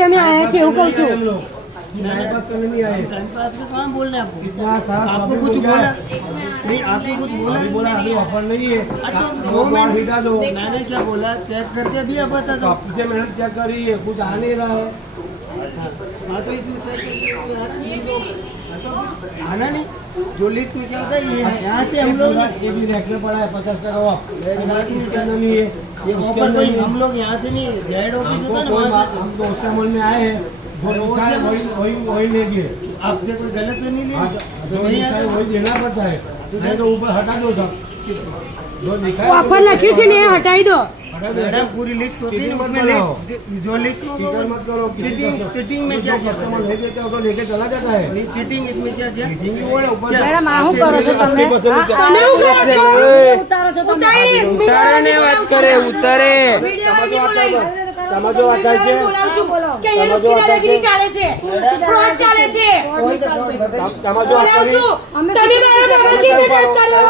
માટે અમે આયા છીએ, એવું કહું છું। टाइम पास में कहाँ बोल रहे हैं आपको? आपको कुछ बोला नहीं? आपको कुछ बोला? बोला अभी ऑफर नहीं है, दो मिनट हिटा दो। मैंने क्या बोला? चेक करके अभी आप बता दो। आपसे मैंने चेक करी है, कुछ आ नहीं रहा है। हाँ तो इसमें चेक करके आना नहीं। जो लिस्ट में क्या होता है, ये यहाँ से हम लोग ये भी रैक में पड़ा है 50 का ऑफ, नहीं है ये उसके ऑफर अंदर कोई नहीं है। हम लोग यहाँ से नहीं, जेड ऑफिस हमको होता है ना, कोई वहाँ बात, से हम तो उस टाइम में आए हैं, जो लिखा है वही लेंगे। आपसे कोई गलत तो नहीं हाँ, लिया? जो लिखा है वही देना पड़ता है, नहीं तो ऊपर हटा दो सब। जो लिखा है ઓફર લખ્યું છે ને એ હટાવી દો। हटा दो। मैडम पूरी लिस्ट होती है ना, चीटिंग मत उसमें बनाओ। जो लिस्ट में चीटिंग मत करो। चीटिंग में क्या क्या कस्टमर ले देता है तो लेके चला जाता है। नहीं, चीटिंग इसमें क्या क्या? चीटिंग ही वो है ऊपर। મેડમ આ શું કરો છો તમે? 80% તમે શું કરો છો? ઉતારો છો તમે? ઉતારે વાત કરે ઉતારે તમે જો વાત થાય છે કે અહીંયા લોકો દાદાગીરી ચાલે છે, ફ્રોડ ચાલે છે। તમે જો વાત કરી તમે મારા બાબા